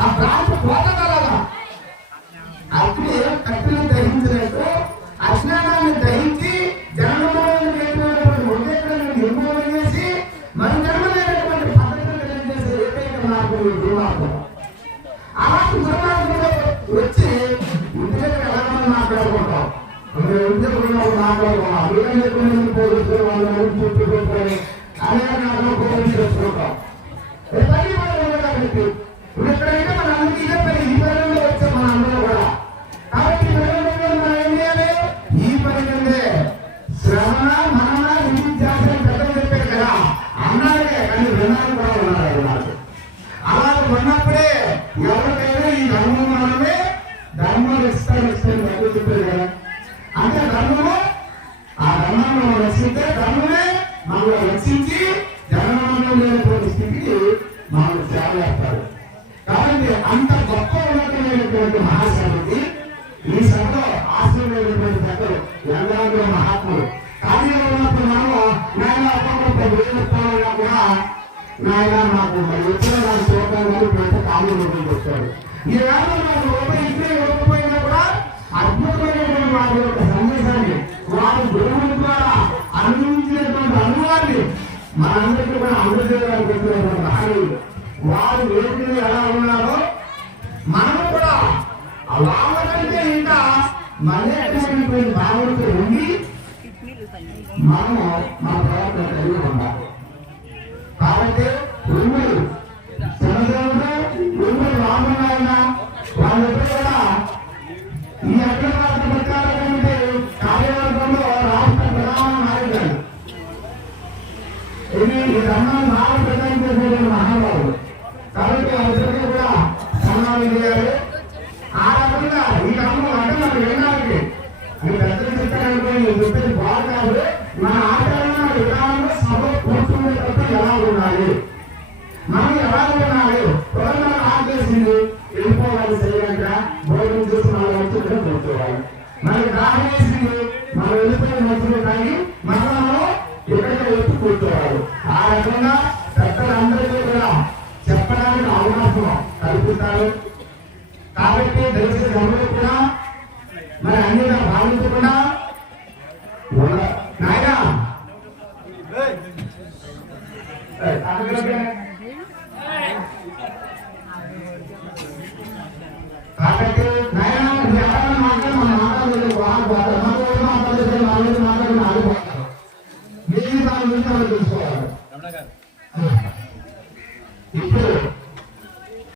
ఆ ప్రాంతం పోతగలదా అగ్ని కత్తిని దహించినట్టు అజ్ఞానాన్ని దహించి నిర్మూలన చేసి మన జన్మలేనటువంటి పద్ధతులు తెలియజేసే ఏకైక మార్గం దుర్మార్గం. అలాంటి దుర్మార్గంలో వచ్చి ఇంటి దగ్గర ఎలా మనం మాట్లాడుకుంటాం, ఇంటి దగ్గర మాట్లాడుకున్నాం పోలీసులు వాళ్ళు చుట్టుకొని అనేక పోలీసులు తెచ్చుకుంటాం. కాబట్టి ఎక్కడైతే మన అందరికీ ఇదే పని ఈ పనిలో వచ్చే మన అందరూ కూడా. కాబట్టి మనం ఏం చేయాలి? ఈ పని కిందే శ్రవణ మనన నిత్యాసన పెద్దలు చెప్పారు కదా అన్నాడే, కానీ వినాలి కూడా ఉన్నారు. అలాగే ఉన్నప్పుడే ఎవరికైనా ఈ ధర్మం మనమే ధర్మం ఇస్తాను పెద్దలు చెప్పారు కదా. అంటే ధర్మము ఆ ధర్మాన్ని మనం రక్షిస్తే ధర్మమే మనల్ని రక్షించి జగన్మోహన్ లేనటువంటి స్థితికి మనల్ని చేస్తారు. కాబట్టి అంత గొప్ప ఉన్నతమైనటువంటి మహాసభకి ఈ సభలో ఆశ్రమైనటువంటి పెద్దలు ఎందరో మహాత్ములు కార్యంలో ఉన్నప్పుడు మనము నాయన ఒక్కొక్క వేలున్నా కూడా నాయన నాకు ఎప్పుడో నాకు చూడటానికి కాళ్ళు వచ్చాడు. ఈ వేళ నాకు రూపాయి ఇస్తే ఇవ్వకపోయినా కూడా అద్భుతమైనటువంటి వారి యొక్క సందేశాన్ని వారి గురువుల ద్వారా అనుభవించినటువంటి అనుభవాన్ని మనందరికీ కూడా అందజేయడానికి వచ్చినటువంటి మహనీయులు. వారు వేదిక ఎలా ఉన్నారో మనము కూడా వాళ్ళకంటే ఇంకా మళ్ళీ భావనతో ఉండి మనము మన ప్రవర్తన కలిగి ఉండాలి. కాబట్టి ఉమ్మడి చంద్రబాబు ఉమ్మడి రామనాయన వాళ్ళిద్దరు కూడా ఈ అగ్రవాద ప్రకారం కార్యవర్గంలో రాష్ట్ర ప్రధాన నాయకులు ఈ ధర్మాన్ని బాగా ప్రచారం చేసే మహానుభావులు. కాబట్టి అందరికీ కూడా సన్మానం చేయాలి. ఆ రకంగా ఈ ధర్మం అంటే మనం వినడానికి అని పెద్దలు చెప్పారనుకోండి, చెప్పేది బాగుంటారు. మన ఆచరణ విధానంలో సభ కూర్చునేటప్పుడు ఎలా ఉండాలి, మనం ఎలా ఉండాలి, మనం ఆకేసింది వెళ్ళిపోవాలి, సరిగ్గా భోజనం చేసి మనం వచ్చి కూర్చోవాలి. మనకి దాహం వేసింది మనం వెళ్ళిపోయిన మంచిగా కానీ మనం ఎక్కడికి వచ్చి కూర్చోవాలి. ఆ రకంగా పెద్దలందరికీ కూడా చెప్పడానికి అవకాశం కల్పిస్తారు. కాబట్టి దయచేసి అందరూ కూడా మరి అన్ని భావించకుండా నాయన కాబట్టి నాయన ఎవరైనా మాట్లాడి మన మాట్లాడలేదు మాట్లాడిన ఆగిపోతారు. మీరు దాని గురించి మనం తెలుసుకోవాలి.